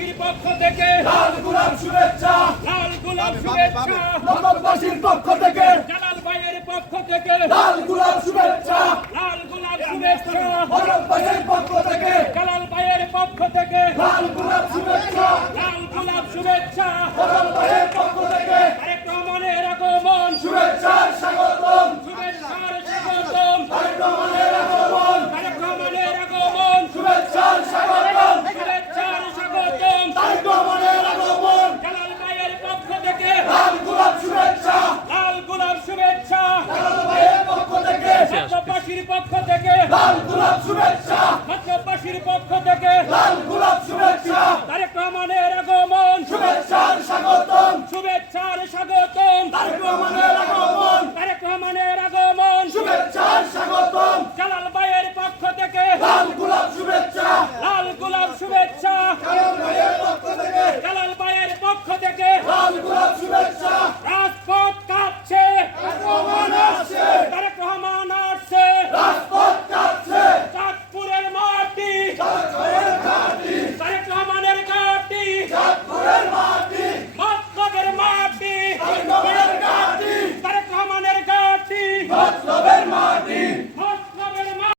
নগরবাসীর পক্ষ থেকে লাল গোলাপ শুভেচ্ছা, লাল গোলাপ শুভেচ্ছা, নগরবাসীর পক্ষ থেকে জালাল ভাইয়ের পক্ষ থেকে লাল গোলাপ শুভেচ্ছা, লাল গোলাপ শুভেচ্ছা, নগরবাসীর পক্ষ থেকে জালাল ভাইয়ের পক্ষ থেকে লাল গোলাপ শুভেচ্ছা, লাল গোলাপ শুভেচ্ছা, নগরবাসীর পক্ষ থেকে তারেক রহমানের আগমন, শুভেচ্ছার স্বাগতম, শুভেচ্ছার স্বাগতম, তারেক রহমানের আগমন, তারেক রহমানের আগমন, শুভেচ্ছার স্বাগতম, শুভেচ্ছার স্বাগতম, তারেক রহমানের আগমন, জালাল ভাইয়ের পক্ষ থেকে লাল গোলাপ শুভেচ্ছা, লাল গোলাপ শুভেচ্ছা, নগরবাসীর পক্ষ থেকে নগরবাসীর পক্ষ থেকে লাল গোলাপ শুভেচ্ছা, নগরবাসীর পক্ষ থেকে লাল গোলাপ শুভেচ্ছা, তারেক রহমানের আগমন, শুভেচ্ছার স্বাগতম, শুভেচ্ছার স্বাগতম, তারেক রহমান